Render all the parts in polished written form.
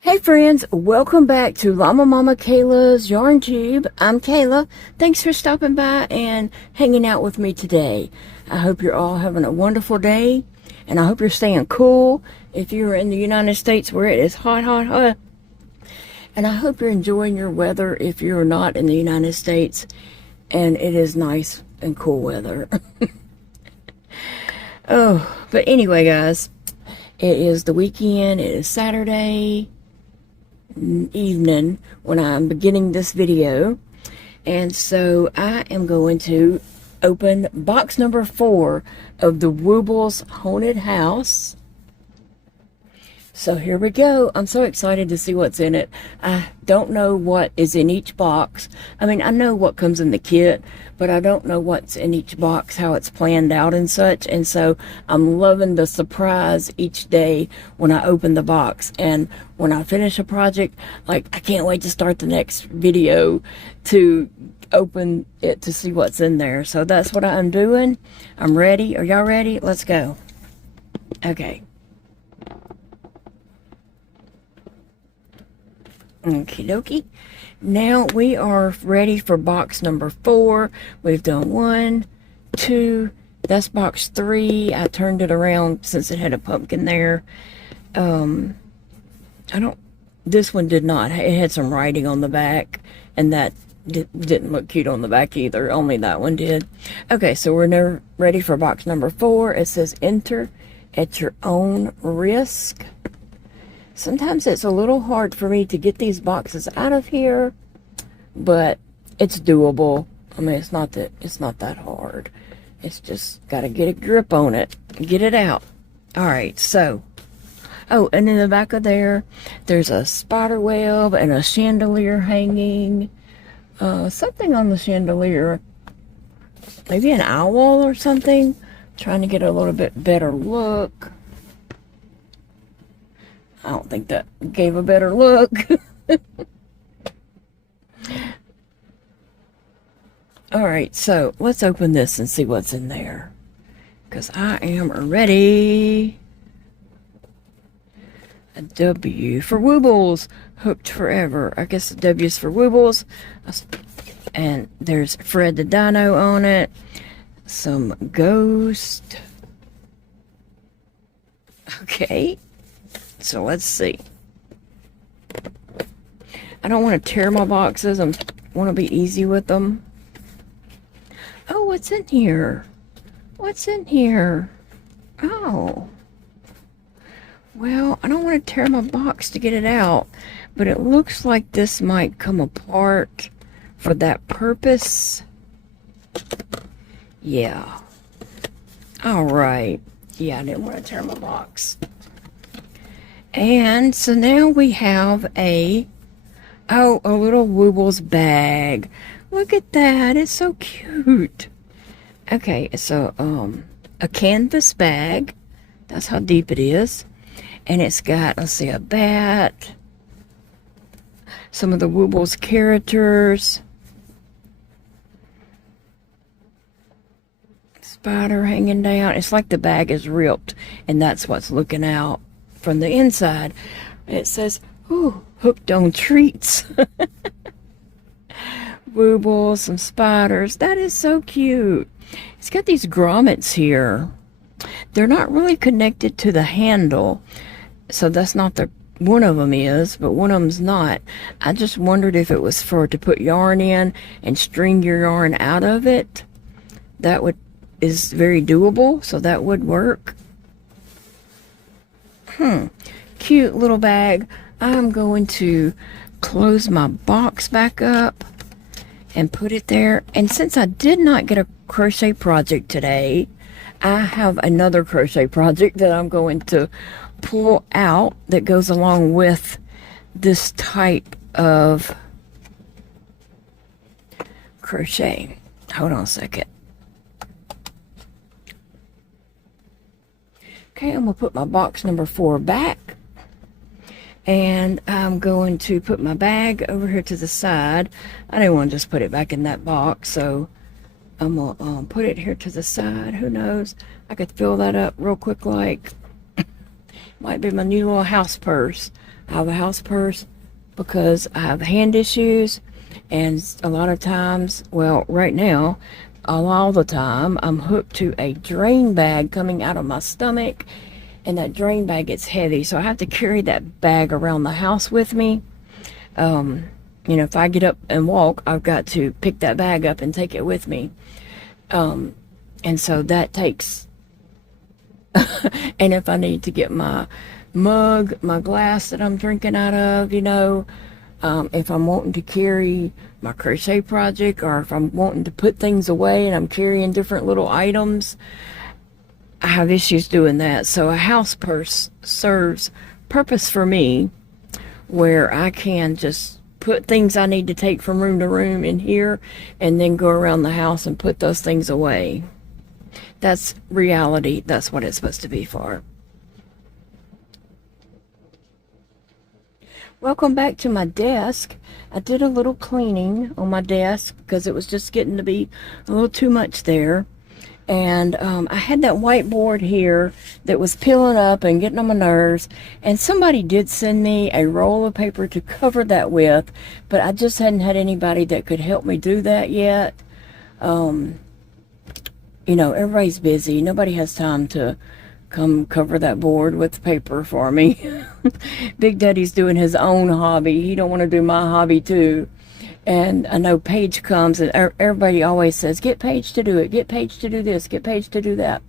Hey friends, welcome back to Llama Mama Kayla's Yarn Tube. I'm Kayla. Thanks for stopping by and hanging out with me today. I hope you're all having a wonderful day, and I hope you're staying cool if you're in the United States where it is hot, hot, hot. And I hope you're enjoying your weather if you're not in the United States and it is nice and cool weather. Oh, but anyway, guys, it is the weekend. It is Saturday evening when I'm beginning this video, and so I am going to open box number 4 of the Wooble's Haunted House. So here we go. I'm so excited to see what's in it. I don't know what is in each box. I mean, I know what comes in the kit, but I don't know what's in each box, how it's planned out and such. And so I'm loving the surprise each day when I open the box. And when I finish a project, like, I can't wait to start the next video to open it to see what's in there. So that's what I'm doing. I'm ready. Are y'all ready? Let's go. Okay. Okie dokie. Now we are ready for box number 4. We've done 1, 2. That's box 3. I turned it around since it had a pumpkin there. This one did not. It had some writing on the back, and that didn't look cute on the back either. Only that one did. Okay, so we're now ready for box number 4. It says enter at your own risk. Sometimes it's a little hard for me to get these boxes out of here, but it's doable. I mean, it's not that hard. It's just got to get a grip on it and get it out. All right, so, oh, and in the back of there's a spider web and a chandelier hanging. Something on the chandelier, maybe an owl or something. Trying to get a little bit better look. I don't think that gave a better look. Alright, so let's open this and see what's in there, because I am ready. A W for Woobles. Hooked forever. I guess the W is for Woobles. And there's Fred the Dino on it. Some ghost. Okay. So let's see. I don't want to tear my boxes. I want to be easy with them. Oh, what's in here? What's in here? Oh. Well, I don't want to tear my box to get it out, but it looks like this might come apart for that purpose. Yeah. All right. Yeah, I didn't want to tear my box. And so now we have a little Wooble's bag. Look at that. It's so cute. Okay, so a canvas bag. That's how deep it is. And it's got, let's see, a bat. Some of the Wooble's characters. Spider hanging down. It's like the bag is ripped, and that's what's looking out from the inside. It says, ooh, hooked on treats. Wooble, some spiders. That is so cute. It's got these grommets here. They're not really connected to the handle, so that's not the one of them is, but one of them's not. I just wondered if it was for to put yarn in and string your yarn out of it. That is very doable, so that would work. Cute little bag. I'm going to close my box back up and put it there. And since I did not get a crochet project today, I have another crochet project that I'm going to pull out that goes along with this type of crochet. Hold on a second. Okay, I'm going to put my box number 4 back. And I'm going to put my bag over here to the side. I didn't want to just put it back in that box, so I'm going to put it here to the side. Who knows? I could fill that up real quick like. Might be my new little house purse. I have a house purse because I have hand issues, and a lot of times, well, right now, all the time, I'm hooked to a drain bag coming out of my stomach, and that drain bag gets heavy, so I have to carry that bag around the house with me. You know, if I get up and walk, I've got to pick that bag up and take it with me. And so that takes, and if I need to get my mug, my glass that I'm drinking out of, you know, if I'm wanting to carry my crochet project, or if I'm wanting to put things away and I'm carrying different little items, I have issues doing that. So a house purse serves purpose for me, where I can just put things I need to take from room to room in here, and then go around the house and put those things away. That's reality. That's what it's supposed to be for. Welcome back to my desk. I did a little cleaning on my desk because it was just getting to be a little too much there. And I had that whiteboard here that was peeling up and getting on my nerves. And somebody did send me a roll of paper to cover that with, but I just hadn't had anybody that could help me do that yet. You know, everybody's busy. Nobody has time to come cover that board with paper for me. Big Daddy's doing his own hobby. He don't want to do my hobby too. And I know Paige comes, and everybody always says, get Paige to do it, get Paige to do this, get Paige to do that.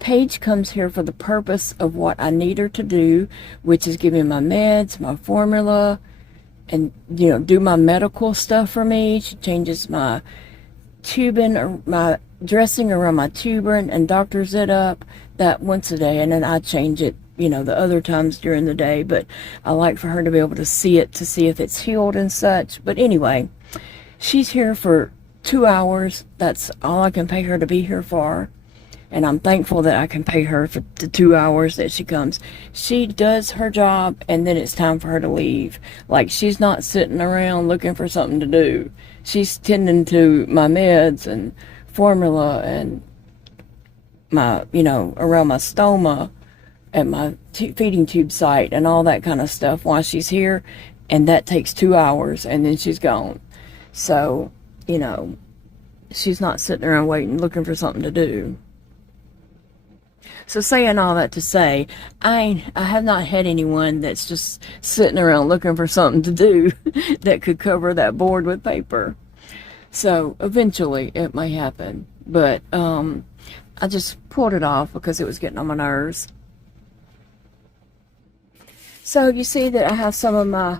Paige comes here for the purpose of what I need her to do, which is give me my meds, my formula, and, you know, do my medical stuff for me. She changes my tubing, or my dressing around my tubing, and doctors it up that once a day, and then I change it, you know, the other times during the day. But I like for her to be able to see it, to see if it's healed and such. But anyway, she's here for 2 hours. That's all I can pay her to be here for, and I'm thankful that I can pay her for the 2 hours that she comes. She does her job, and then it's time for her to leave. Like, she's not sitting around looking for something to do. She's tending to my meds and formula and my, you know, around my stoma at my feeding tube site and all that kind of stuff while she's here. And that takes 2 hours, and then she's gone. So, you know, she's not sitting around waiting, looking for something to do. So saying all that to say, I have not had anyone that's just sitting around looking for something to do that could cover that board with paper. So eventually it may happen, but I just pulled it off because it was getting on my nerves. So you see that I have some of my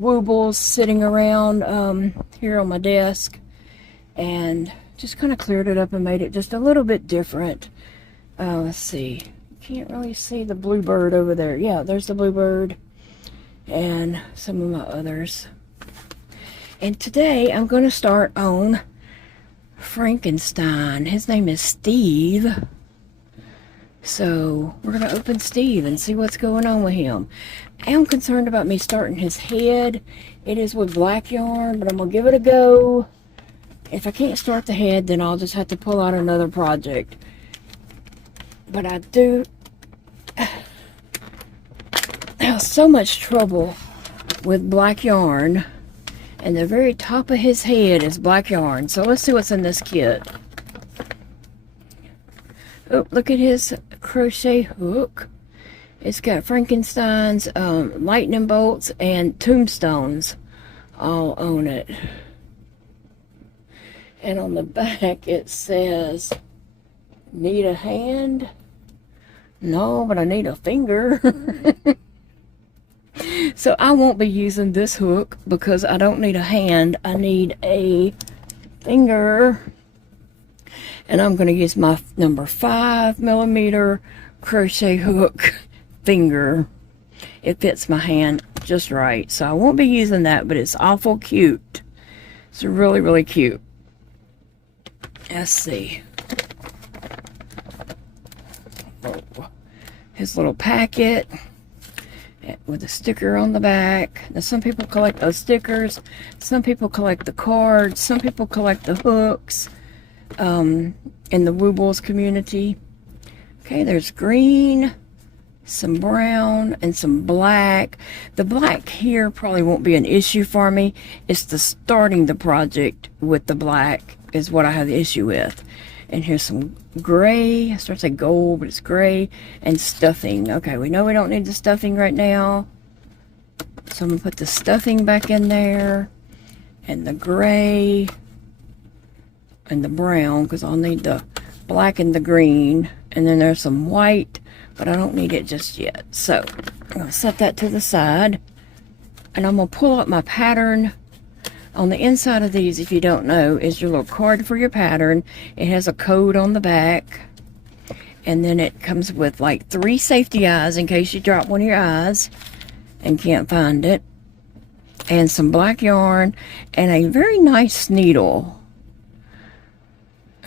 Woobles sitting around here on my desk, and just kind of cleared it up and made it just a little bit different. Let's see, can't really see the bluebird over there. Yeah, there's the bluebird and some of my others. And today I'm going to start on Frankenstein. His name is Steve. So we're going to open Steve and see what's going on with him. I am concerned about me starting his head. It is with black yarn, but I'm going to give it a go. If I can't start the head, then I'll just have to pull out another project. But I do have so much trouble with black yarn, and the very top of his head is black yarn. So let's see what's in this kit. Oh, look at his crochet hook. It's got Frankenstein's lightning bolts and tombstones all on it. And on the back it says, need a hand? No, but I need a finger. So I won't be using this hook because I don't need a hand. I need a finger. And I'm going to use my number 5mm crochet hook finger. It fits my hand just right. So I won't be using that, but it's awful cute. It's really, really cute. Let's see. Oh, his little packet with a sticker on the back. Now, some people collect those stickers. Some people collect the cards. Some people collect the hooks in the Woobles community. Okay, there's green, some brown, and some black. The black here probably won't be an issue for me. It's the starting the project with the black is what I have the issue with. And here's some gray. I start to say gold, but it's gray. And stuffing. Okay, we know we don't need the stuffing right now. So I'm going to put the stuffing back in there. And the gray. And the brown, because I'll need the black and the green. And then there's some white, but I don't need it just yet. So I'm going to set that to the side. And I'm going to pull up my pattern. On the inside of these, if you don't know, is your little card for your pattern. It has a code on the back. And then it comes with like 3 safety eyes in case you drop one of your eyes and can't find it. And some black yarn and a very nice needle.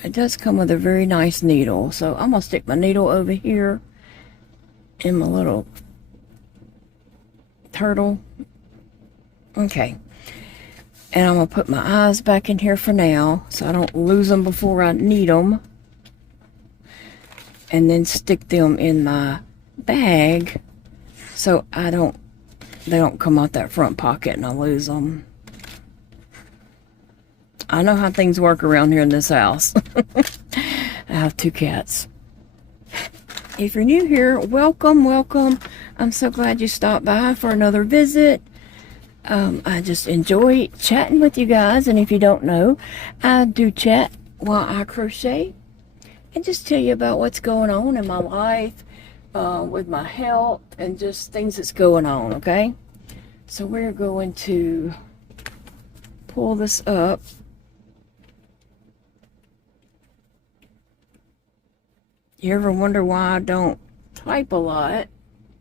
It does come with a very nice needle. So I'm going to stick my needle over here in my little turtle. Okay. And I'm going to put my eyes back in here for now so I don't lose them before I need them. And then stick them in my bag so they don't come out that front pocket and I lose them. I know how things work around here in this house. I have 2 cats. If you're new here, welcome, welcome. I'm so glad you stopped by for another visit. I just enjoy chatting with you guys, and if you don't know, I do chat while I crochet and just tell you about what's going on in my life, with my health, and just things that's going on, okay? So we're going to pull this up. You ever wonder why I don't type a lot?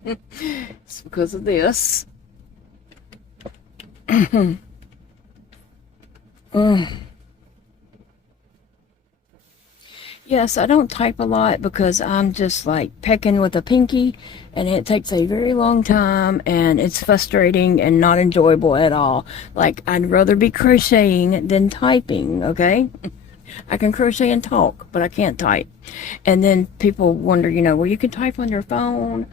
It's because of this. Yes, I don't type a lot because I'm just like pecking with a pinky and it takes a very long time and it's frustrating and not enjoyable at all. Like, I'd rather be crocheting than typing, okay? I can crochet and talk, but I can't type. And then people wonder, well, you can type on your phone.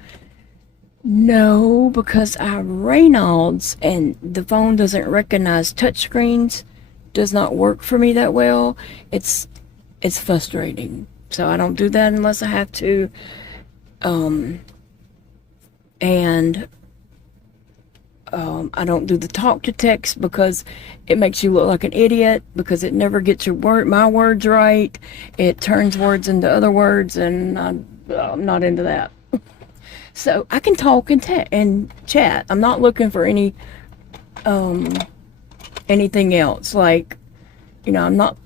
No, because I Raynaud's and the phone doesn't recognize touchscreens. Does not work for me that well. It's frustrating. So I don't do that unless I have to. I don't do the talk to text because it makes you look like an idiot because it never gets my words right. It turns words into other words, and I'm not into that. So I can talk and chat. I'm not looking for anything else. Like, I'm not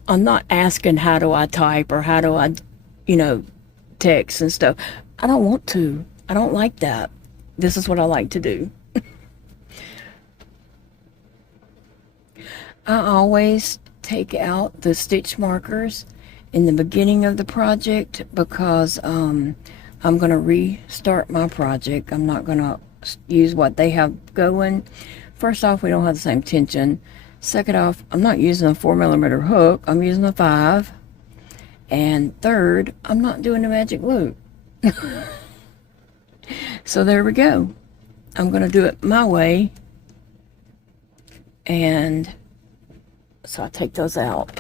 asking how do I type or how do I, text and stuff. I don't want to. I don't like that. This is what I like to do. I always take out the stitch markers in the beginning of the project because I'm going to restart my project. I'm not going to use what they have going. First off, we don't have the same tension. Second off, I'm not using a 4mm hook. I'm using a 5. And third, I'm not doing a magic loop. So there we go. I'm going to do it my way. And so I take those out.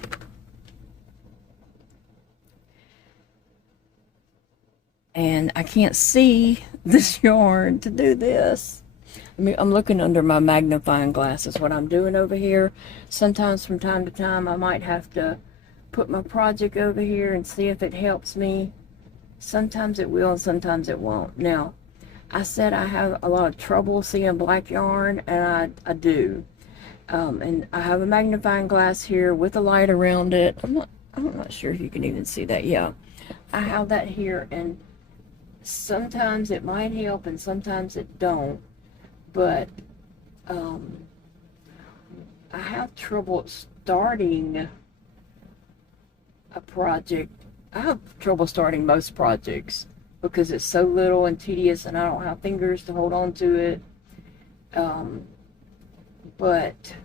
And I can't see this yarn to do this. I'm looking under my magnifying glass is what I'm doing over here. Sometimes from time to time I might have to put my project over here and see if it helps me. Sometimes it will and sometimes it won't. Now, I said I have a lot of trouble seeing black yarn, and I do. And I have a magnifying glass here with a light around it. I'm not sure if you can even see that. Yeah, I have that here, and sometimes it might help and sometimes it don't. But I have trouble starting a project. I have trouble starting most projects because it's so little and tedious, and I don't have fingers to hold on to it. But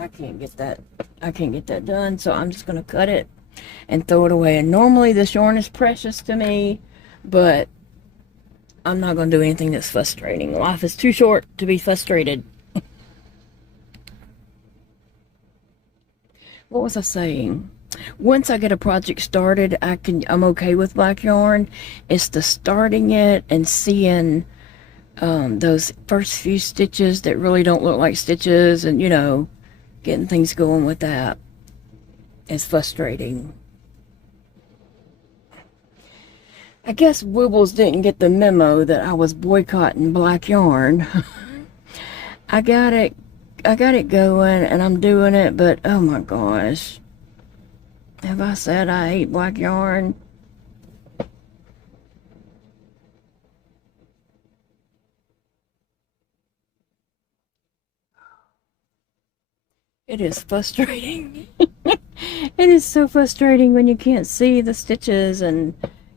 I can't get that done, so I'm just gonna cut it and throw it away. And normally this yarn is precious to me, but I'm not gonna do anything that's frustrating. Life is too short to be frustrated. What was I saying? Once I get a project started, I'm okay with black yarn. It's the starting it and seeing those first few stitches that really don't look like stitches, and you know, getting things going with that is frustrating. I guess Woobles didn't get the memo that I was boycotting black yarn. I got it going and I'm doing it, but oh my gosh. Have I said I hate black yarn? It is frustrating. It is so frustrating when you can't see the stitches and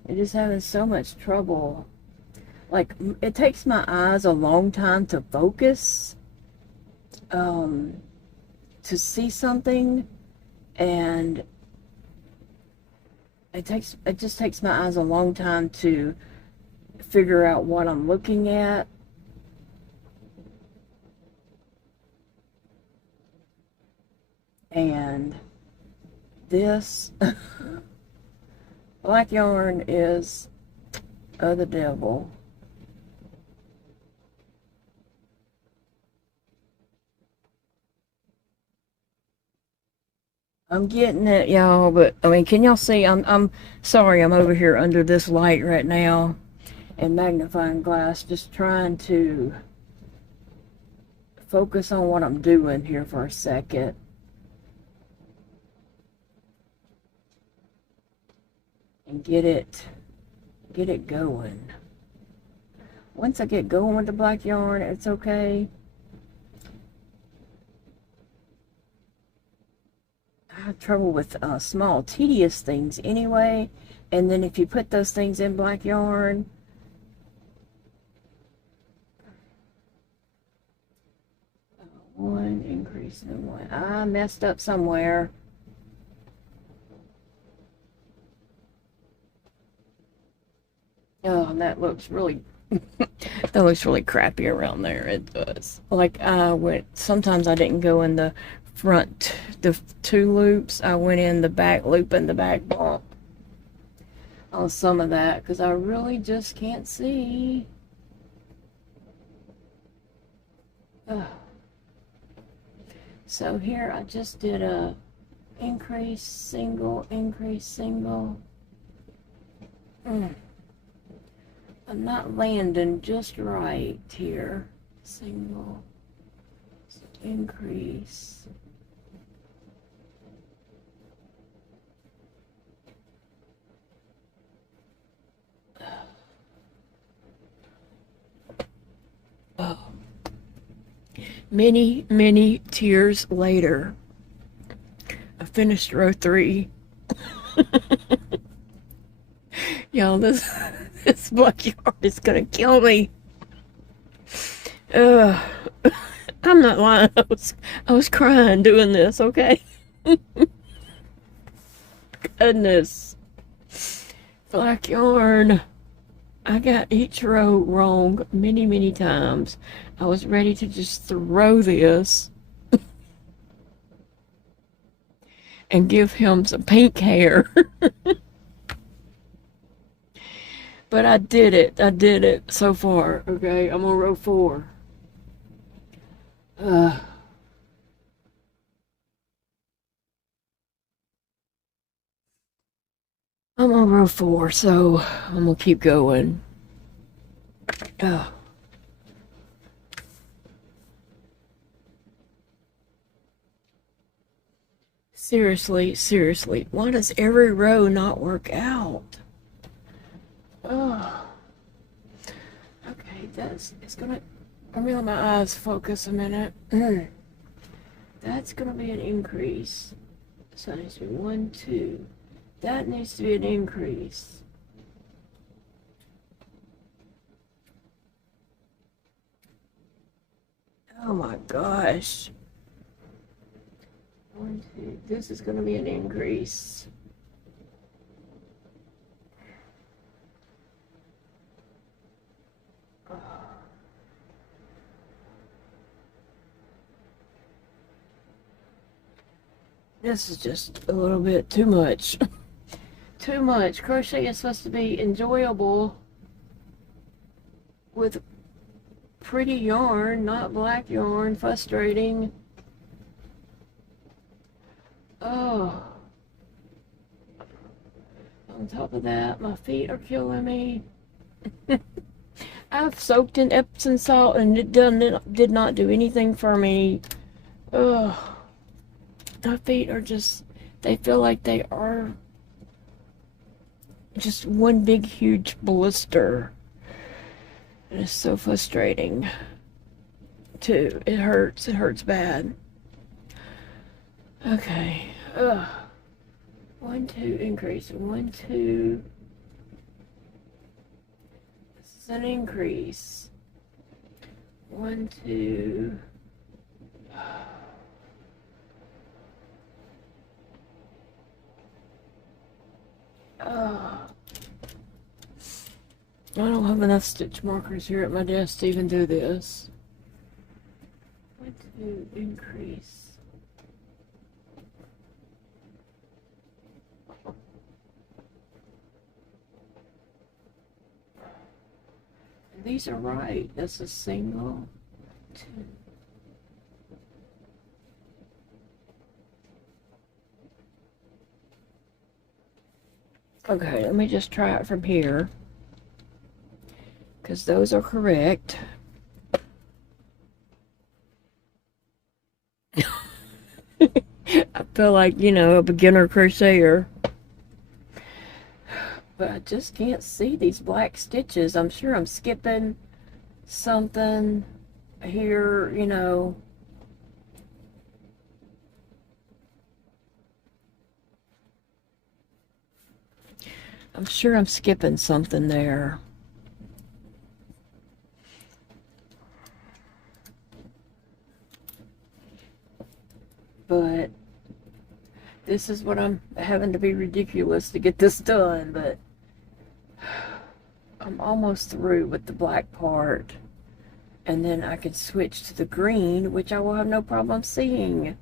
you're just having so much trouble. Like, it takes my eyes a long time to focus, to see something, and it just takes my eyes a long time to figure out what I'm looking at. And this black yarn is of the devil. I'm getting it, y'all, but I mean, can y'all see? I'm sorry, I'm over here under this light right now and magnifying glass, just trying to focus on what I'm doing here for a second. And get it going. Once I get going with the black yarn, it's okay. I have trouble with small, tedious things anyway. And then if you put those things in black yarn, one increase in one. I messed up somewhere. Oh, that looks really that looks really crappy around there. It does. Like sometimes I didn't go in the front, the two loops. I went in the back loop and the back bump on some of that because I really just can't see. So here I just did a increase, single, increase, single. I'm not landing just right here. Single, increase. Oh. Many tears later, I finished row 3. Y'all, this black yarn is gonna kill me. I'm not lying. I was crying doing this, okay? Goodness. Black yarn. I got each row wrong many times. I was ready to just throw this and give him some pink hair. But I did it. I did it so far. Okay, I'm on row 4. I'm on row 4, so I'm gonna keep going. Seriously, why does every row not work out? Oh. Okay, it's gonna, let me let my eyes focus a minute. That's gonna be an increase. So it needs to be 1, 2. That needs to be an increase. Oh my gosh. 1, 2. This is going to be an increase. This is just a little bit too much. Too much. Crochet is supposed to be enjoyable with pretty yarn, not black yarn. Frustrating. Oh. On top of that, my feet are killing me. I've soaked in Epsom salt and it did not do anything for me. Ugh. My feet are just, they feel like they are just one big huge blister. And it's so frustrating too. It hurts bad. Okay. Ugh. 1, 2, increase. 1, 2. This is an increase. 1, 2. I don't have enough stitch markers here at my desk to even do this. 1, 2, increase. And these are right. That's a single, 2. Okay, let me just try it from here, because those are correct. I feel like, you know, a beginner crocheter. But I just can't see these black stitches. I'm sure I'm skipping something here, you know. I'm sure I'm skipping something there. But this is what I'm having to be ridiculous to get this done, but I'm almost through with the black part. And then I can switch to the green, which I will have no problem seeing.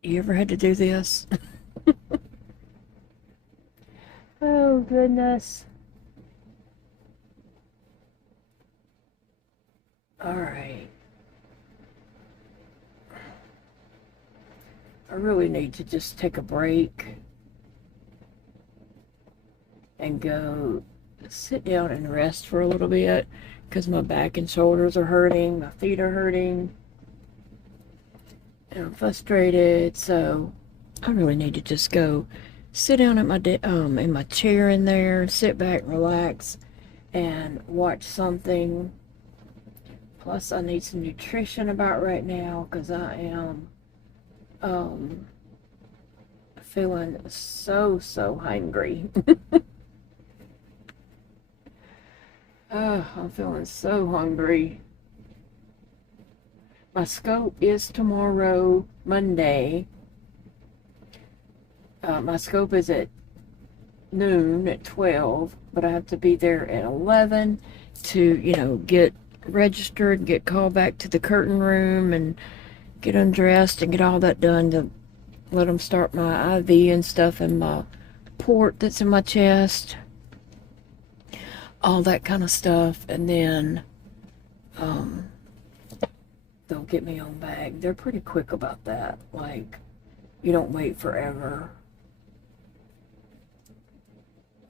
You ever had to do this? Oh, goodness. All right. I really need to just take a break and go sit down and rest for a little bit, because my back and shoulders are hurting, my feet are hurting, and I'm frustrated. So I really need to just go sit down at my in my chair in there, sit back, relax, and watch something. Plus, I need some nutrition about right now, because I am feeling so hungry. I'm feeling so hungry. My scope is tomorrow, Monday. My scope is at noon, at 12, but I have to be there at 11 to, you know, get registered, get called back to the curtain room, and get undressed and get all that done to let them start my IV and stuff, and my port that's in my chest, all that kind of stuff. And then they'll get me on bag. They're pretty quick about that. Like, you don't wait forever.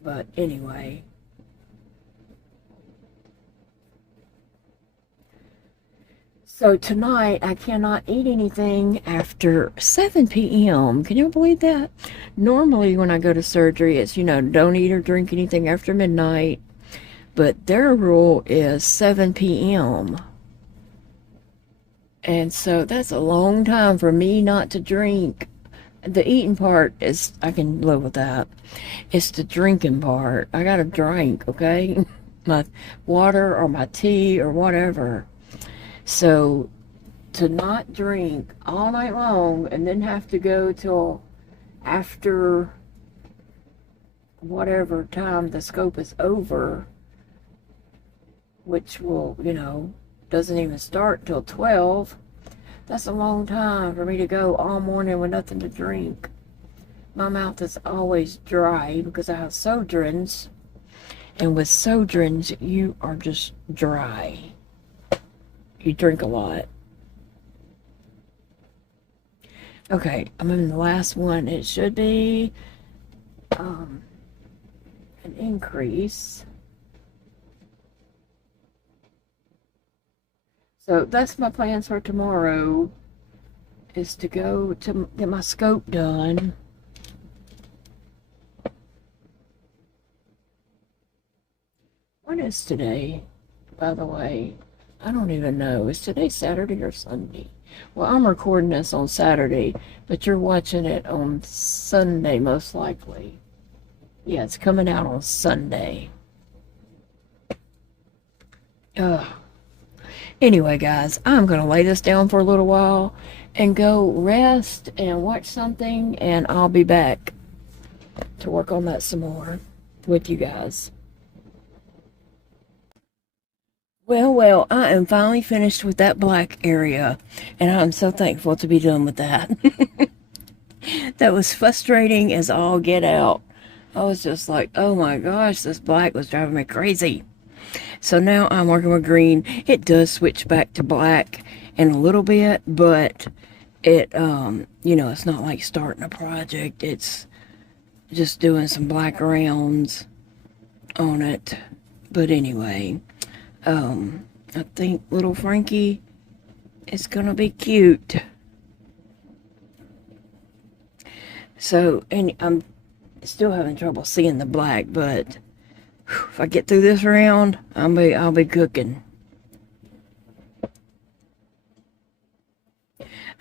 But anyway, so tonight I cannot eat anything after 7 p.m. Can you believe that? Normally when I go to surgery, it's, you know, don't eat or drink anything after midnight. But their rule is 7 p.m. And so that's a long time for me not to drink. The eating part is, I can live with that. It's the drinking part. I gotta drink, okay? My water or my tea or whatever. So to not drink all night long and then have to go till after whatever time the scope is over, which will, doesn't even start till 12. That's a long time for me to go all morning with nothing to drink. My mouth is always dry because I have Sodrins. And with Sodrins, you are just dry. You drink a lot. Okay, I'm in the last one. It should be an increase. So that's my plans for tomorrow, is to go to get my scope done. What is today, by the way? I don't even know. Is today Saturday or Sunday? Well, I'm recording this on Saturday, but you're watching it on Sunday, most likely. Yeah, it's coming out on Sunday. Anyway, guys, I'm going to lay this down for a little while and go rest and watch something, and I'll be back to work on that some more with you guys. Well, I am finally finished with that black area, and I'm so thankful to be done with that. That was frustrating as all get out. I was just like, oh my gosh, this black was driving me crazy. So now I'm working with green. It does switch back to black in a little bit, but it, it's not like starting a project. It's just doing some black rounds on it. But anyway, I think little Frankie is gonna be cute. So, and I'm still having trouble seeing the black, but if I get through this round, I'll be cooking.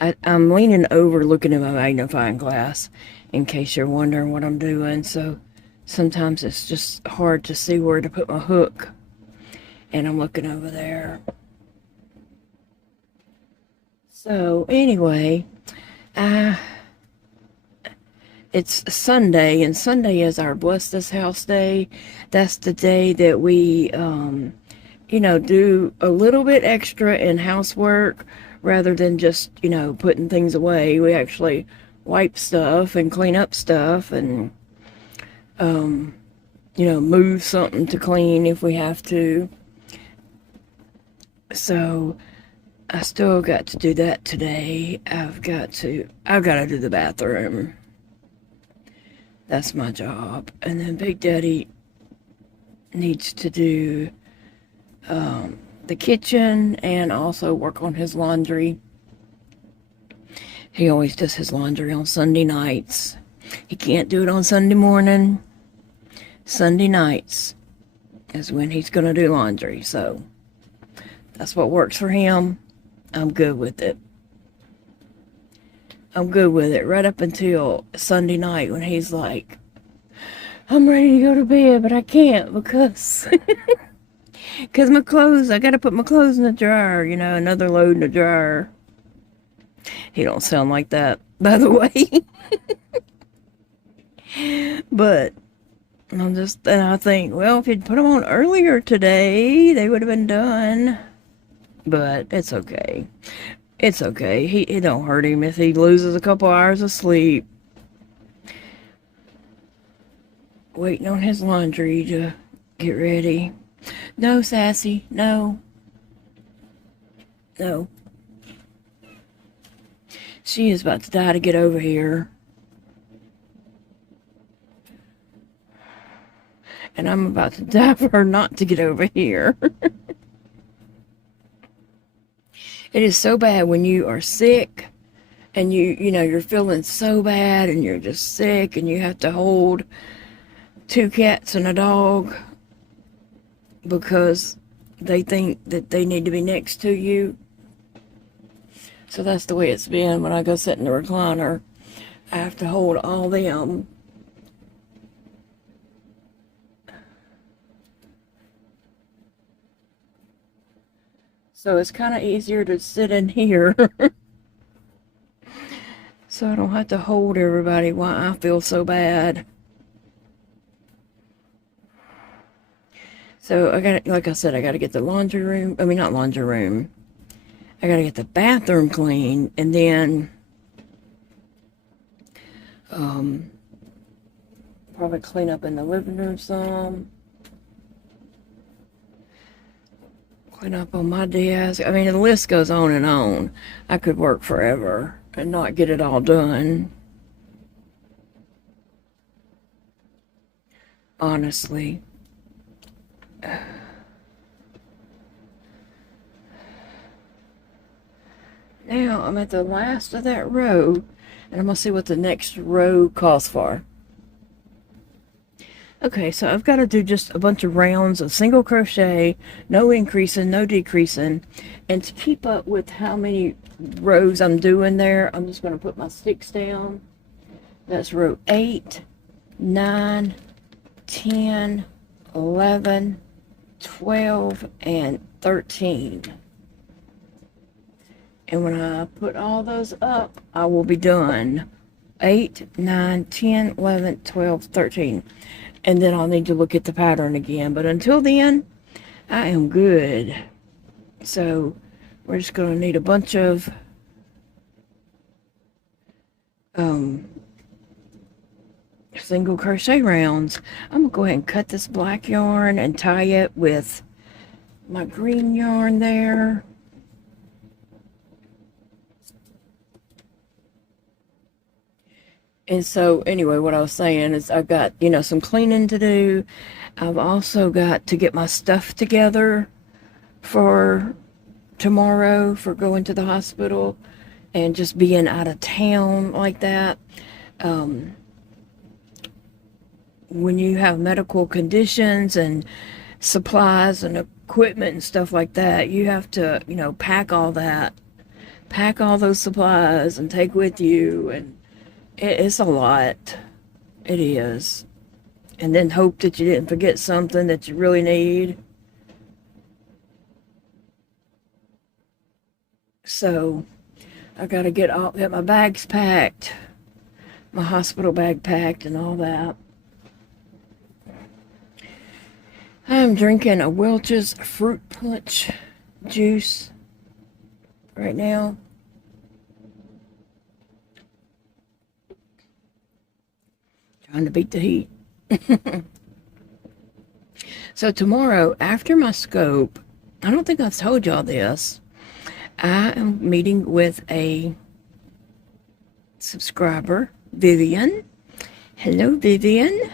I'm leaning over looking at my magnifying glass in case you're wondering what I'm doing. So sometimes it's just hard to see where to put my hook. And I'm looking over there. So anyway, it's Sunday, and Sunday is our Bless This House Day. That's the day that we, do a little bit extra in housework rather than just, putting things away. We actually wipe stuff and clean up stuff and, move something to clean if we have to. So I still got to do that today. I've got to do the bathroom. That's my job. And then Big Daddy needs to do the kitchen and also work on his laundry. He always does his laundry on Sunday nights. He can't do it on Sunday morning. Sunday nights is when he's going to do laundry. So that's what works for him. I'm good with it. I'm good with it right up until Sunday night when he's like, I'm ready to go to bed, but I can't because my clothes, I got to put my clothes in the dryer, another load in the dryer. He don't sound like that, by the way. But and I think, well, if you'd put them on earlier today, they would have been done. But it's okay. It's okay. It don't hurt him if he loses a couple hours of sleep. Waiting on his laundry to get ready. No, Sassy. No. No. She is about to die to get over here. And I'm about to die for her not to get over here. It is so bad when you are sick and you're feeling so bad and you're just sick and you have to hold 2 cats and a dog because they think that they need to be next to you. So that's the way it's been when I go sit in the recliner. I have to hold all them. So it's kind of easier to sit in here. So I don't have to hold everybody while I feel so bad. So I got, like I said, I got to get the laundry room. I mean, not laundry room. I got to get the bathroom clean, and then probably clean up in the living room some. Clean up on my desk. I mean, the list goes on and on. I could work forever and not get it all done. Honestly. Now I'm at the last of that row, and I'm going to see what the next row calls for. Okay, so I've got to do just a bunch of rounds of single crochet, no increasing, no decreasing. And to keep up with how many rows I'm doing there, I'm just going to put my sticks down. That's row 8, 9, 10, 11, 12, and 13. And when I put all those up, I will be done. 8, 9, 10, 11, 12, 13. And then I'll need to look at the pattern again. But until then, I am good. So we're just going to need a bunch of single crochet rounds. I'm going to go ahead and cut this black yarn and tie it with my green yarn there. And so, anyway, what I was saying is I've got, you know, some cleaning to do. I've also got to get my stuff together for tomorrow for going to the hospital and just being out of town like that. When you have medical conditions and supplies and equipment and stuff like that, you have to, you know, pack all that. Pack all those supplies and take with you, and it's a lot. It is. And then hope that you didn't forget something that you really need. So I got to get my bags packed, my hospital bag packed and all that. I'm drinking a Welch's fruit punch juice right now. Trying to beat the heat. So tomorrow, after my scope, I don't think I've told y'all this, I am meeting with a subscriber, Vivian. Hello, Vivian.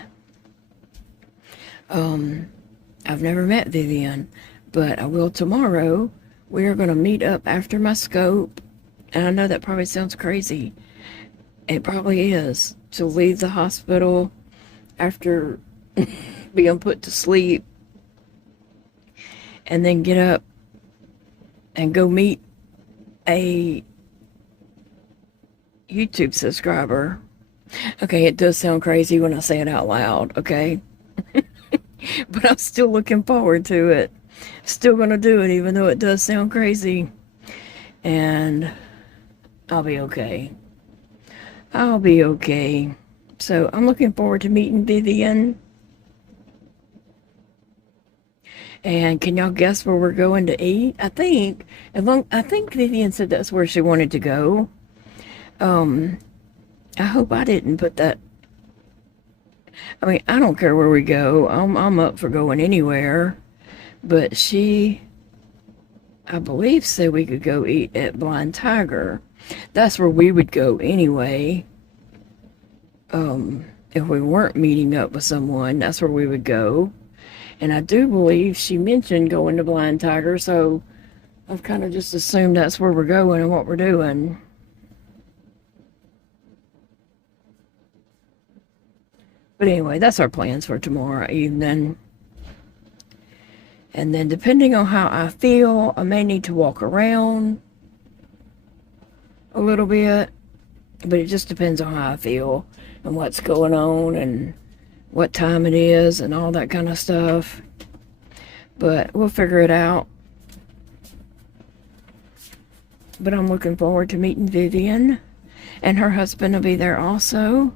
I've never met Vivian, but I will tomorrow. We are going to meet up after my scope, and I know that probably sounds crazy. It probably is, to leave the hospital after being put to sleep and then get up and go meet a YouTube subscriber. Okay, it does sound crazy when I say it out loud, okay? But I'm still looking forward to it. Still gonna do it even though it does sound crazy. And I'll be okay. I'll be okay. So I'm looking forward to meeting Vivian. And can y'all guess where we're going to eat? I think Vivian said that's where she wanted to go. I hope I didn't put that. I mean, I don't care where we go. I'm up for going anywhere. But she, I believe, said we could go eat at Blind Tiger. That's where we would go anyway. If we weren't meeting up with someone, that's where we would go. And I do believe she mentioned going to Blind Tiger, so I've kind of just assumed that's where we're going and what we're doing. But anyway, that's our plans for tomorrow evening. And then depending on how I feel, I may need to walk around a little bit, but it just depends on how I feel and what's going on and what time it is and all that kind of stuff. But we'll figure it out. But I'm looking forward to meeting Vivian, and her husband will be there also.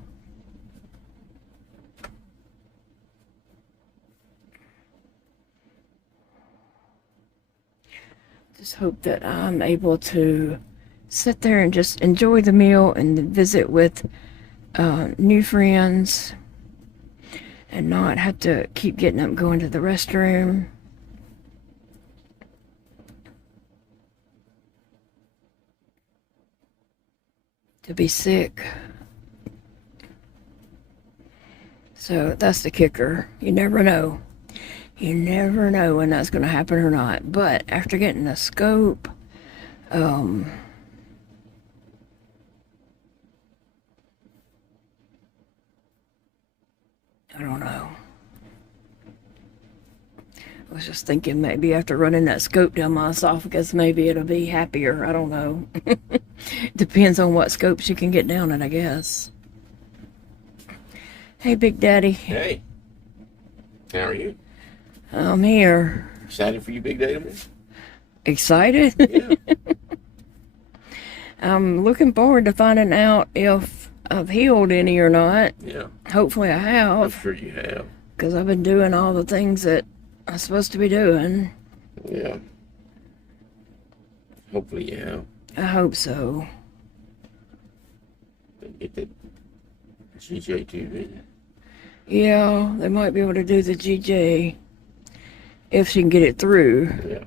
Just hope that I'm able to sit there and just enjoy the meal and visit with new friends and not have to keep getting up and going to the restroom. To be sick. So that's the kicker. You never know. You never know when that's going to happen or not. But after getting the scope, I don't know. I was just thinking maybe after running that scope down my esophagus, maybe it'll be happier. I don't know. Depends on what scopes you can get down it, I guess. Hey, Big Daddy. Hey. How are you? I'm here. Excited for your big day tomorrow? Excited? Yeah. I'm looking forward to finding out if I've healed any or not. Yeah. Hopefully I have. I'm sure you have. Because I've been doing all the things that I'm supposed to be doing. Yeah. Hopefully you have. I hope so. Get that GJ too, didn't you? Yeah, they might be able to do the GJ if she can get it through. Yeah.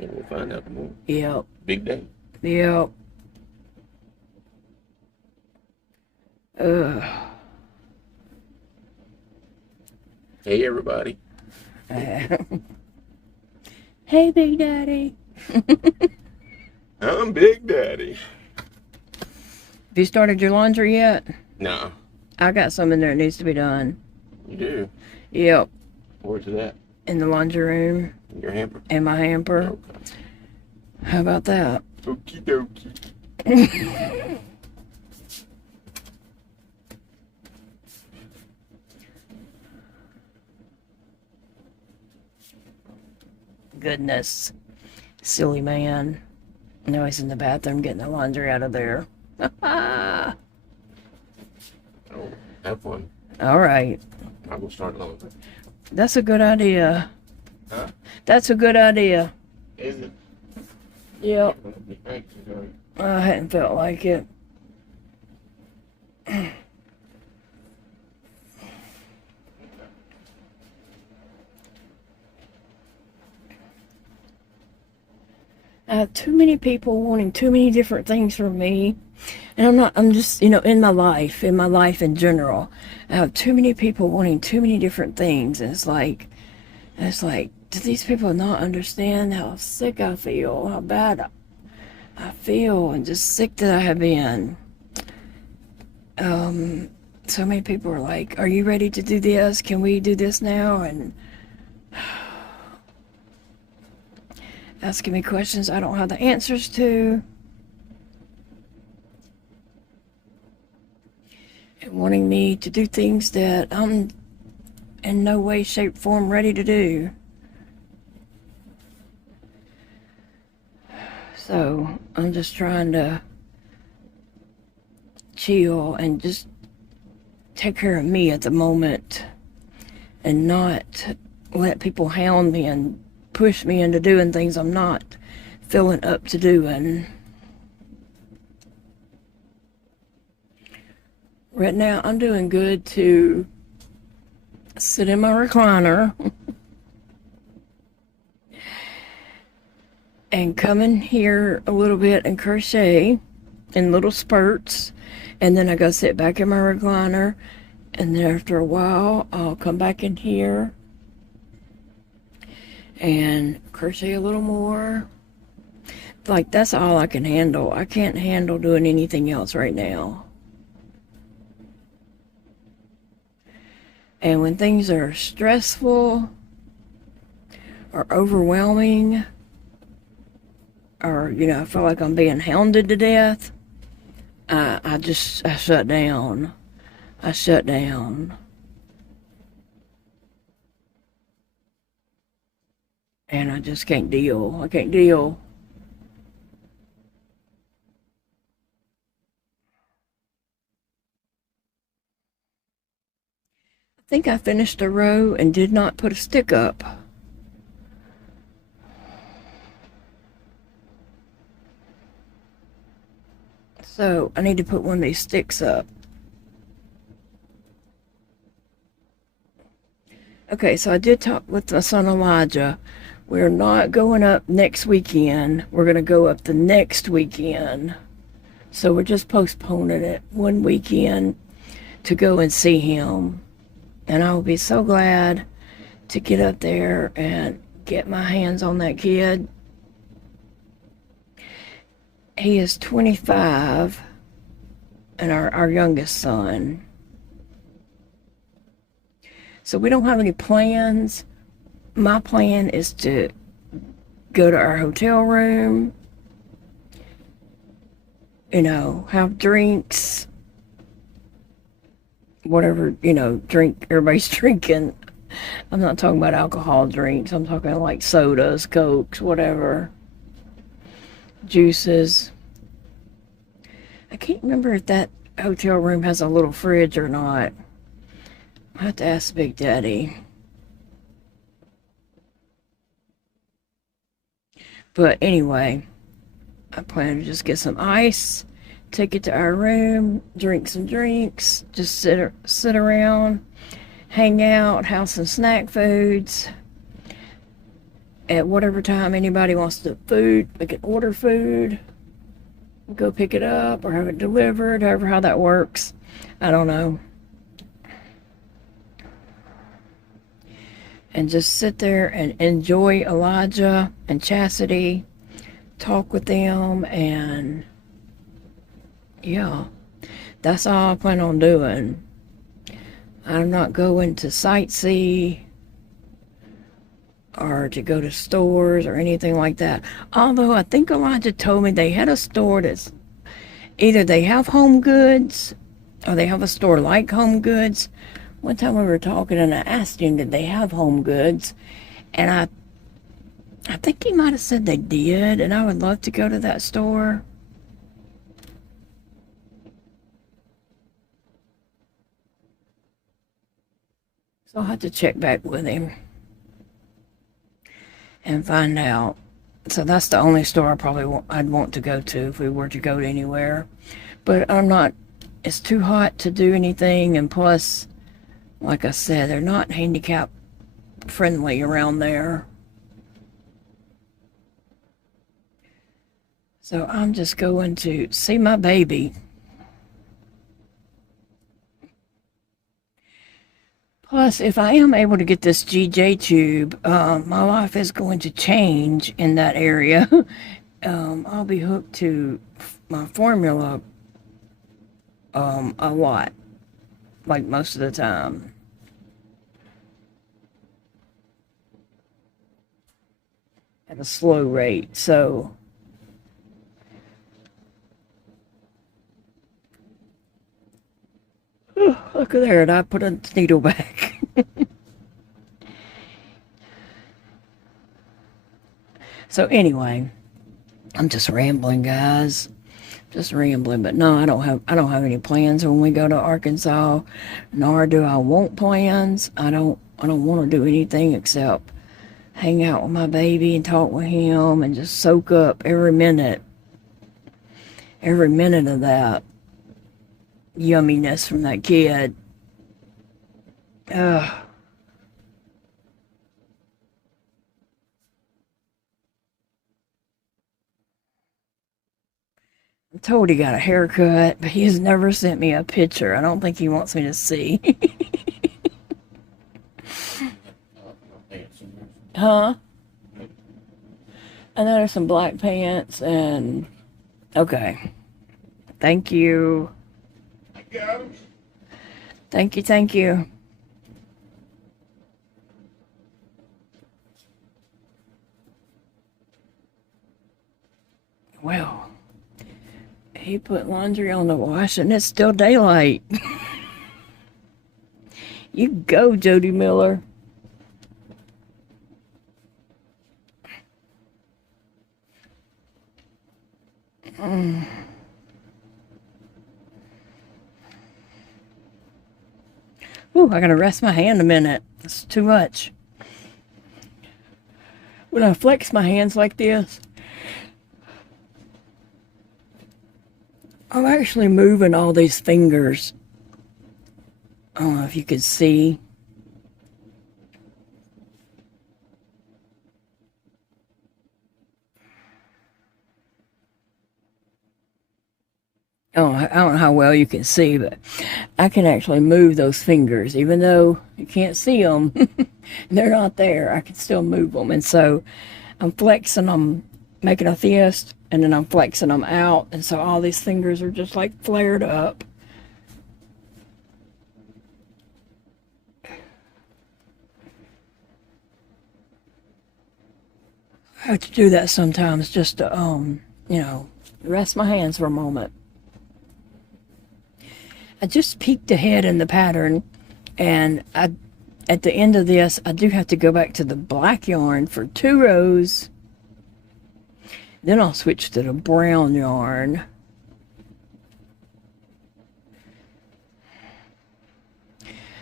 Yeah, we'll find out tomorrow. Yep. Big day. Yep. Hey, everybody. Hey, Big Daddy. I'm Big Daddy. Have you started your laundry yet? No. I got some in there that needs to be done. You do? Yep. Where's that? In the laundry room. In your hamper? In my hamper. Okay. How about that? Okie dokie. Goodness. Silly man. Now he's in the bathroom getting the laundry out of there. Oh, have fun. All right. I will start laundry. That's a good idea. Huh? That's a good idea. Is it? Yep. I hadn't felt like it. I have too many people wanting too many different things from me. And I'm just, in my life in general, I have too many people wanting too many different things. And it's like, do these people not understand how sick I feel, how bad I feel, and just sick that I have been? So many people are like, are you ready to do this? Can we do this now? And asking me questions I don't have the answers to. And wanting me to do things that I'm in no way, shape, form ready to do. So I'm just trying to chill and just take care of me at the moment and not let people hound me and push me into doing things I'm not feeling up to doing. Right now, I'm doing good to sit in my recliner and come in here a little bit and crochet in little spurts, and then I go sit back in my recliner, and then after a while, I'll come back in here and crochet a little more. Like, that's all I can handle. I can't handle doing anything else right now. And when things are stressful or overwhelming or, you know, I feel like I'm being hounded to death, I shut down. I shut down. And I just can't deal. I can't deal. I think I finished a row and did not put a stick up. So I need to put one of these sticks up. Okay, so I did talk with my son Elijah. We're not going up next weekend. We're going to go up the next weekend. So we're just postponing it one weekend to go and see him. And I will be so glad to get up there and get my hands on that kid. He is 25, and our youngest son. So we don't have any plans. My plan is to go to our hotel room, you know, have drinks, whatever, you know, drink everybody's drinking. I'm not talking about alcohol drinks. I'm talking like sodas, Cokes, whatever, juices. I can't remember if that hotel room has a little fridge or not. I have to ask Big Daddy. But anyway, I plan to just get some ice, take it to our room, drink some drinks, just sit around, hang out, have some snack foods. At whatever time anybody wants to food, we can order food, go pick it up or have it delivered, however how that works. I don't know. And just sit there and enjoy Elijah and Chastity, talk with them, and yeah, that's all I plan on doing. I'm not going to sightsee or to go to stores or anything like that. Although I think Elijah told me they had a store that's either they have Home Goods or they have a store like Home Goods. One time we were talking and I asked him, did they have Home Goods? And I think he might have said they did, and I would love to go to that store. So I'll have to check back with him and find out. So that's the only store I'd want to go to if we were to go to anywhere. But I'm not, it's too hot to do anything, and plus, like I said, they're not handicap friendly around there. So I'm just going to see my baby. Plus, if I am able to get this GJ tube, my life is going to change in that area. I'll be hooked to my formula a lot, like most of the time. At a slow rate, so look at there, and I put a needle back. So anyway, I'm just rambling, guys. Just rambling, but no, I don't have any plans when we go to Arkansas, nor do I want plans. I don't want to do anything except hang out with my baby and talk with him and just soak up every minute of that yumminess from that kid. Ugh. I'm told he got a haircut, but he has never sent me a picture. I don't think he wants me to see. Huh? I know there's some black pants and... Okay. Thank you. Thank you, thank you. Well, he put laundry on the wash and it's still daylight. You go, Jody Miller. Ooh, I gotta rest my hand a minute. That's too much. When I flex my hands like this, I'm actually moving all these fingers. I don't know if you could see. Oh, I don't know how well you can see, but I can actually move those fingers, even though you can't see them. They're not there. I can still move them. And so I'm flexing them, making a fist, and then I'm flexing them out. And so all these fingers are just like flared up. I have to do that sometimes just to, you know, rest my hands for a moment. I just peeked ahead in the pattern, and at the end of this, I do have to go back to the black yarn for 2 rows. Then I'll switch to the brown yarn.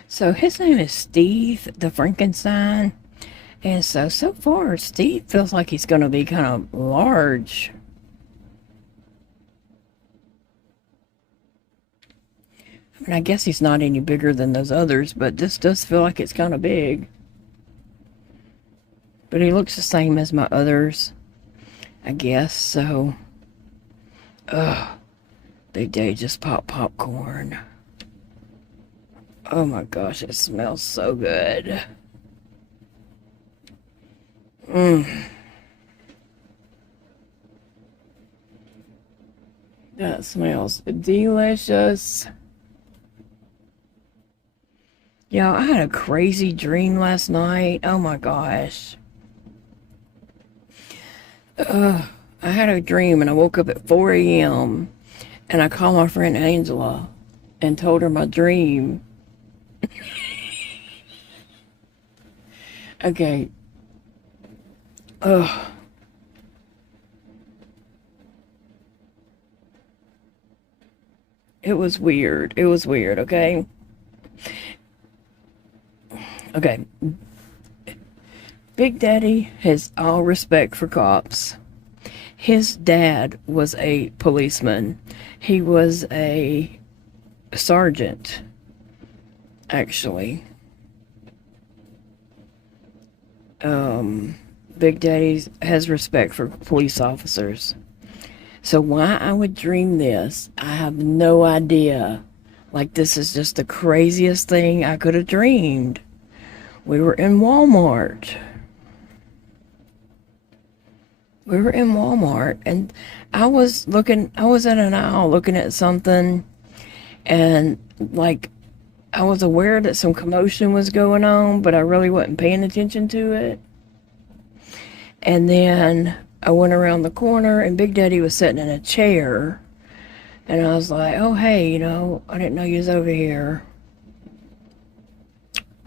So his name is Steve, the Frankenstein. And so far, Steve feels like he's going to be kind of large. I mean, I guess he's not any bigger than those others, but this does feel like it's kind of big. But he looks the same as my others, I guess, so. Ugh. Big Daddy just popped popcorn. Oh my gosh, it smells so good. That smells delicious. Yeah, I had a crazy dream last night. Oh my gosh. I had a dream and I woke up at 4 a.m. and I called my friend Angela and told her my dream. Okay. Ugh. It was weird. It was weird, okay? Okay. Big Daddy has all respect for cops. His dad was a policeman. He was a sergeant, actually. Big Daddy has respect for police officers. So why I would dream this, I have no idea. Like, this is just the craziest thing I could have dreamed. We were in Walmart. And I was at an aisle looking at something, and like, I was aware that some commotion was going on, but I really wasn't paying attention to it. And then I went around the corner and Big Daddy was sitting in a chair, and I was like, oh hey, you know, I didn't know you was over here.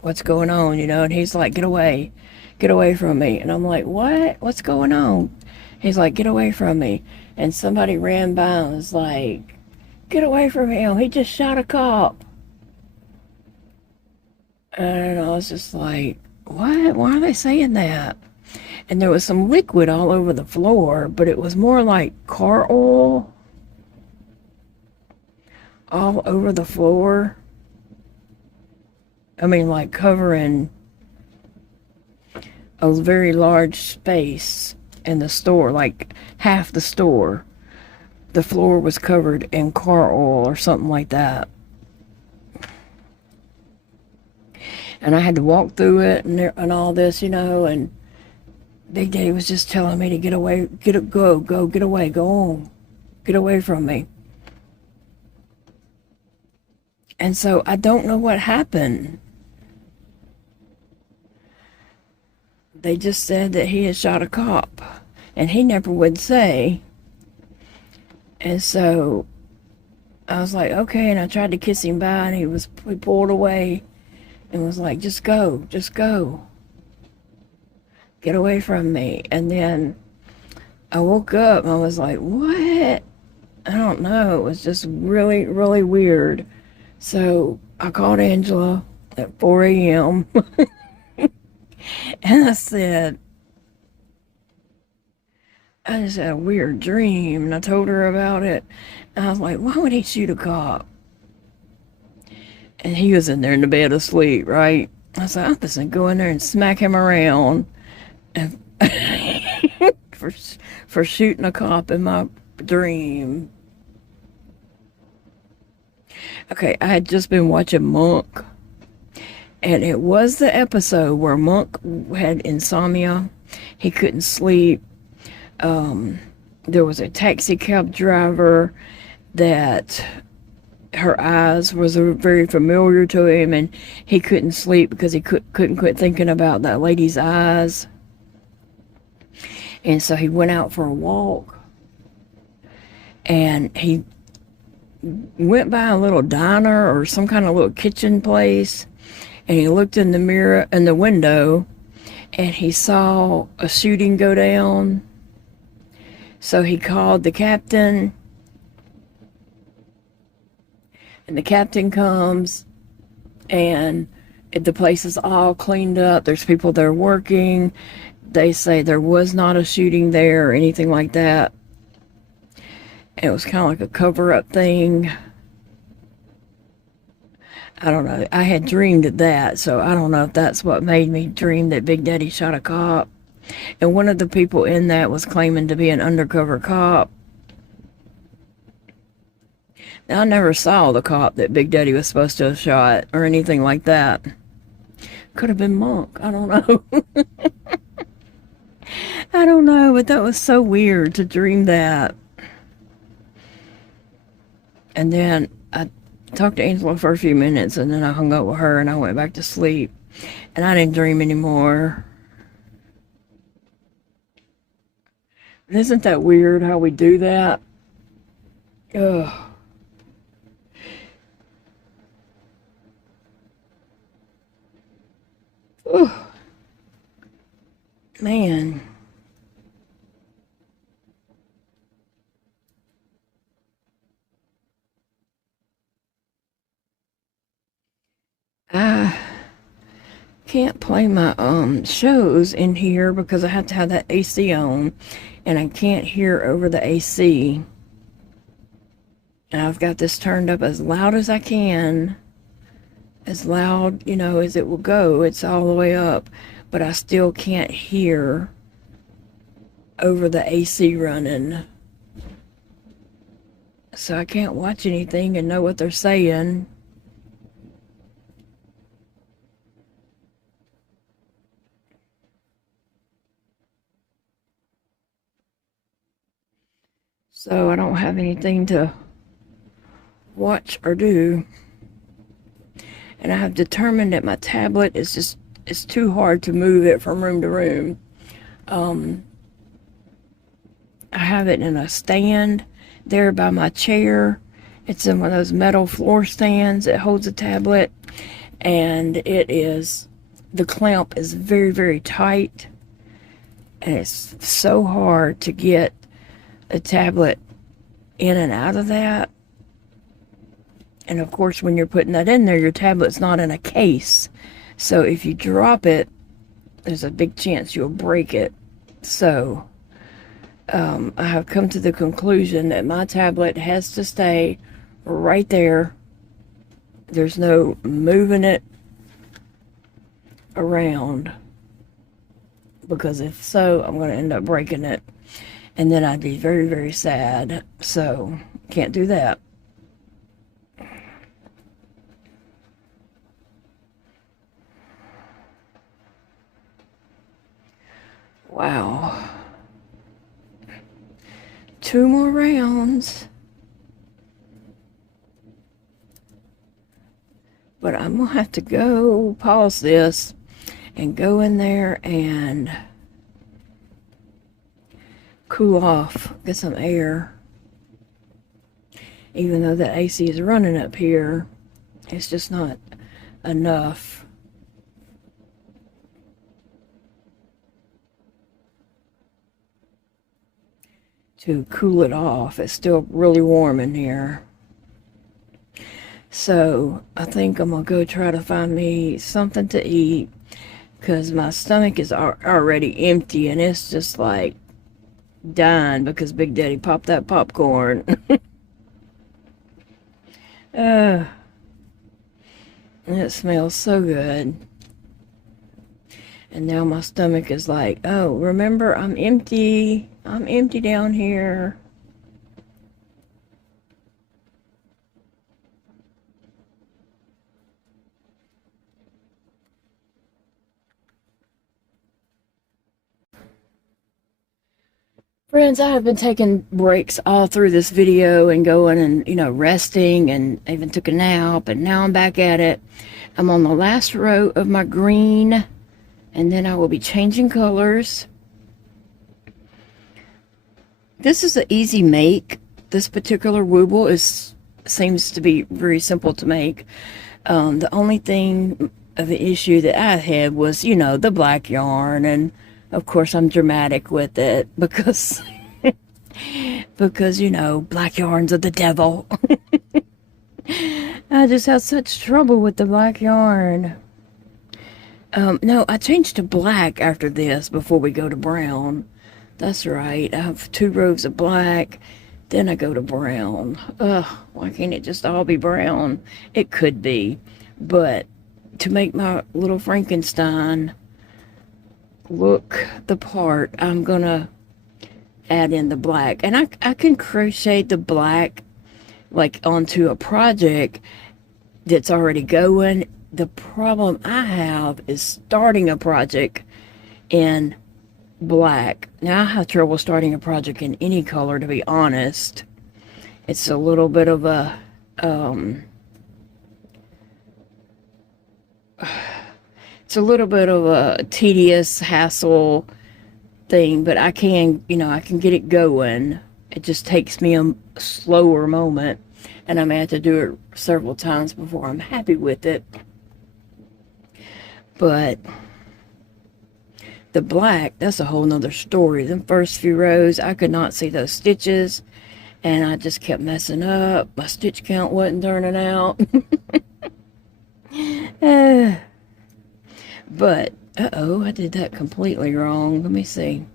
What's going on, you know? And he's like, get away from me. And I'm like, what's going on? He's like, get away from me. And somebody ran by and was like, get away from him, he just shot a cop. And I was just like, what? Why are they saying that? And there was some liquid all over the floor, but it was more like car oil all over the floor. I mean, like covering a very large space in the store, like half the store. The floor was covered in car oil or something like that. And I had to walk through it and all this, you know, and Big Daddy was just telling me to get away, get away, go on, get away from me. And so I don't know what happened. They just said that he had shot a cop, and he never would say And so I was like, okay. And I tried to kiss him bye, and he pulled away and was like, just go, get away from me. And then I woke up and I was like, what? I don't know. It was just really, really weird. So I called Angela at 4 a.m. and I said, I just had a weird dream. And I told her about it. And I was like, why would he shoot a cop? And he was in there in the bed asleep, right? I said, I'm just going to go in there and smack him around and for shooting a cop in my dream. Okay, I had just been watching Monk, and it was the episode where Monk had insomnia. He couldn't sleep. There was a taxi cab driver that her eyes was very familiar to him, and he couldn't sleep because he couldn't quit thinking about that lady's eyes. And so he went out for a walk, and he went by a little diner or some kind of little kitchen place, and he looked in the mirror in the window, and he saw a shooting go down. So he called the captain, and the captain comes, and the place is all cleaned up. There's people there working. They say there was not a shooting there or anything like that. It was kind of like a cover-up thing. I don't know. I had dreamed that, so I don't know if that's what made me dream that Big Daddy shot a cop. And one of the people in that was claiming to be an undercover cop. Now, I never saw the cop that Big Daddy was supposed to have shot or anything like that. Could have been Monk. I don't know. I don't know, but that was so weird to dream that. And then I talked to Angela for a few minutes, and then I hung up with her, and I went back to sleep. And I didn't dream anymore. Isn't that weird how we do that? Ugh. Ugh. Man. I can't play my shows in here because I have to have that AC on, and I can't hear over the AC. And I've got this turned up as loud as I can, as loud, as it will go. It's all the way up, but I still can't hear over the AC running. So I can't watch anything and know what they're saying. So I don't have anything to watch or do. And I have determined that my tablet it's too hard to move it from room to room. I have it in a stand there by my chair. It's in one of those metal floor stands that holds a tablet, and the clamp is very, very tight, and it's so hard to get a tablet in and out of that. And of course, when you're putting that in there, your tablet's not in a case, so if you drop it, there's a big chance you'll break it. So I have come to the conclusion that my tablet has to stay right there. There's no moving it around, because if so, I'm going to end up breaking it, and then I'd be very, very sad. So can't do that. Wow. 2 more rounds. But I'm going to have to go pause this and go in there and cool off, get some air. even though the AC is running up here. It's just not enough. To cool it off. It's still really warm in here. So I think I'm gonna go try to find me something to eat, because my stomach is already empty and it's just like dying because Big Daddy popped that popcorn. It smells so good. And now my stomach is like, oh, remember, I'm empty. I'm empty down here. Friends, I have been taking breaks all through this video and going and, resting, and even took a nap, and now I'm back at it. I'm on the last row of my green, and then I will be changing colors. This is an easy make. This particular Wooble seems to be very simple to make. The only thing of the issue that I had was, the black yarn, and of course I'm dramatic with it because black yarns are the devil. I just have such trouble with the black yarn. No, I changed to black after this before we go to brown. That's right. I have 2 rows of black, then I go to brown. Ugh, why can't it just all be brown? It could be, but to make my little Frankenstein look the part, I'm gonna add in the black. And I can crochet the black like onto a project that's already going. The problem I have is starting a project in black. Now I have trouble starting a project in any color, to be honest. It's a little bit of a tedious hassle thing, but I can get it going. It just takes me a slower moment, and I may have to do it several times before I'm happy with it. But the black, that's a whole nother story. Them first few rows, I could not see those stitches, and I just kept messing up. My stitch count wasn't turning out. But I did that completely wrong. Let me see.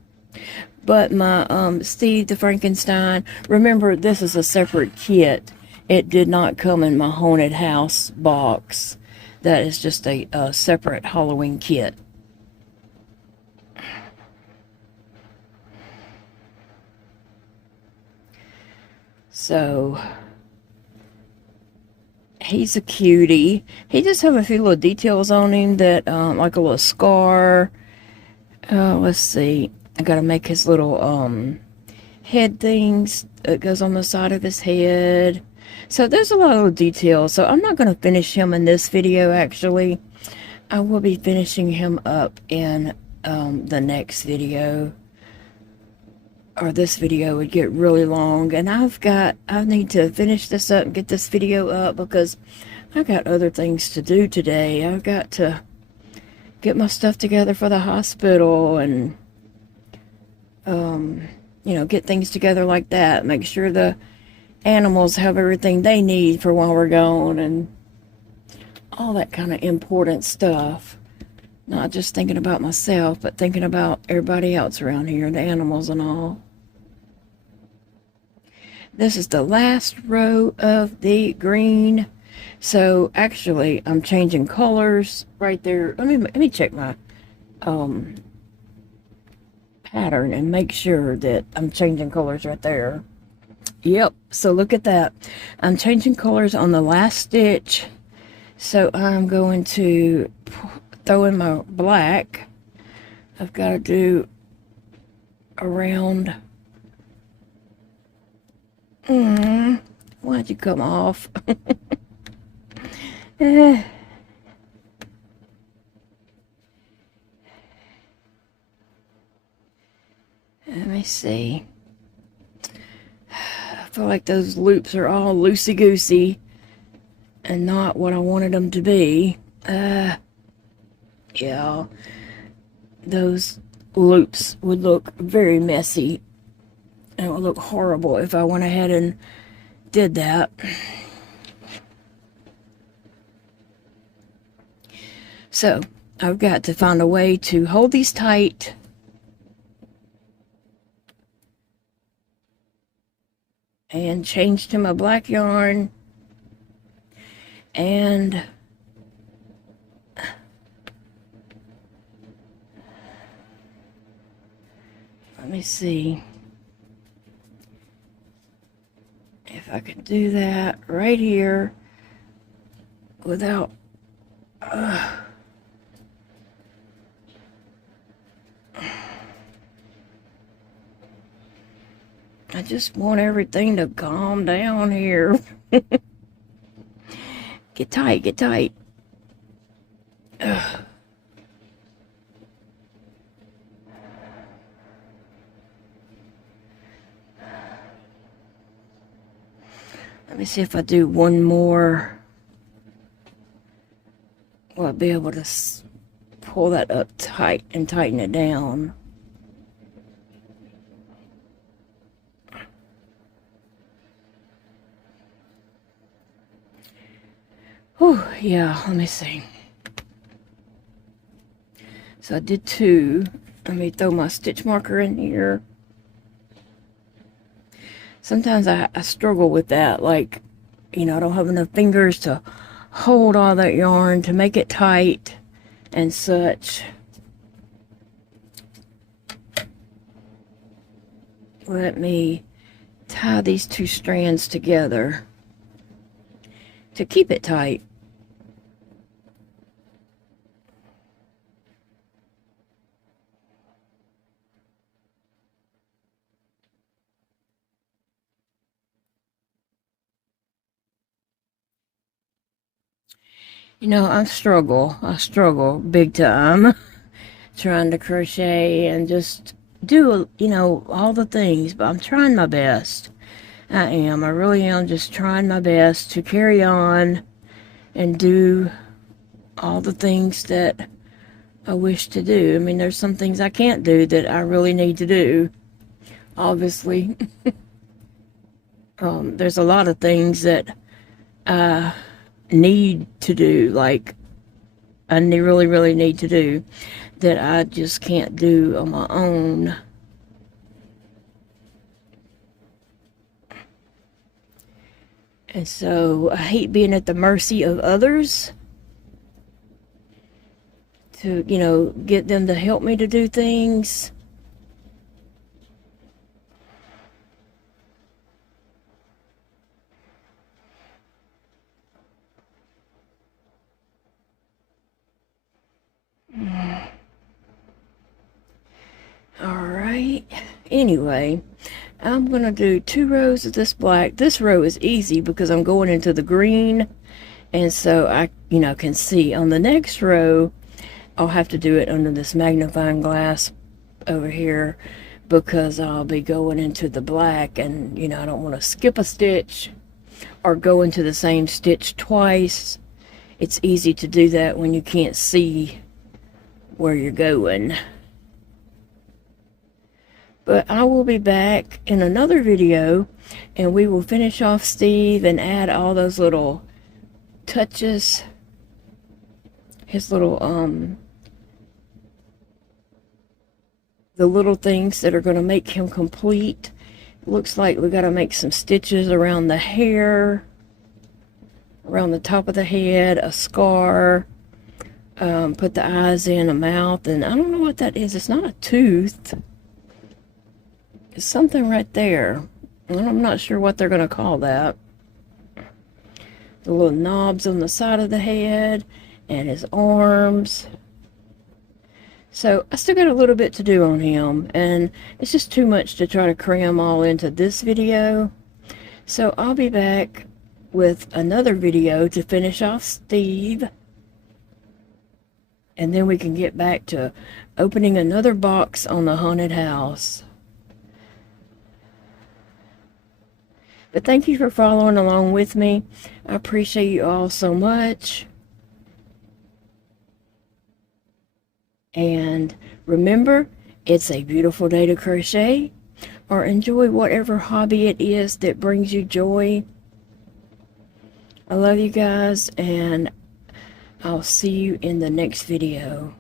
But my Steve the Frankenstein, remember, this is a separate kit. It did not come in my haunted house box. That is just a separate Halloween kit. So he's a cutie. He just have a few little details on him that like a little scar. Let's see. I gotta make his little head things that goes on the side of his head. So there's a lot of little details. So I'm not gonna finish him in this video. Actually, I will be finishing him up in the next video. Or this video would get really long, and I need to finish this up and get this video up because I got other things to do today. I've got to get my stuff together for the hospital and get things together like that. Make sure the animals have everything they need for while we're gone and all that kind of important stuff. Not just thinking about myself, but thinking about everybody else around here, the animals and all. This is the last row of the green. So actually, I'm changing colors right there. Let me check my pattern and make sure that I'm changing colors right there. Yep. So look at that. I'm changing colors on the last stitch. So I'm going to throw in my black. I've got to do around. Why'd you come off? Let me see. feel like those loops are all loosey-goosey and not what I wanted them to be. Yeah, those loops would look very messy, and it would look horrible if I went ahead and did that. So I've got to find a way to hold these tight and change to my black yarn, and let me see if I can do that right here without I just want everything to calm down here. Get tight, get tight. Ugh. Let me see if I do one more. Will I be able to pull that up tight and tighten it down? Oh, yeah, let me see. So I did 2. Let me throw my stitch marker in here. Sometimes I struggle with that, like, you know, I don't have enough fingers to hold all that yarn to make it tight and such. Let me tie these 2 strands together to keep it tight. You know, I struggle big time trying to crochet and just do, you know, all the things, but I'm trying my best. I really am just trying my best to carry on and do all the things that I wish to do. I mean, there's some things I can't do that I really need to do, obviously. There's a lot of things that I need to do, like I really need to do, that I just can't do on my own. And so I hate being at the mercy of others to, you know, get them to help me to do things. Alright, anyway, I'm going to do 2 rows of this black. This row is easy because I'm going into the green, and so I, you know, can see. On the next row, I'll have to do it under this magnifying glass over here because I'll be going into the black, and, you know, I don't want to skip a stitch or go into the same stitch twice. It's easy to do that when you can't see where you're going. But I will be back in another video, and we will finish off Steve and add all those little touches, his little the little things that are going to make him complete. Looks like we got to make some stitches around the hair, around the top of the head, a scar, put the eyes in, a mouth, and I don't know what that is. It's not a tooth. It's something right there. And I'm not sure what they're going to call that. The little knobs on the side of the head and his arms. So I still got a little bit to do on him, and it's just too much to try to cram all into this video. So I'll be back with another video to finish off Steve, and then we can get back to opening another box on the haunted house. But thank you for following along with me. I appreciate you all so much. And remember, it's a beautiful day to crochet or enjoy whatever hobby it is that brings you joy. I love you guys, and I'll see you in the next video.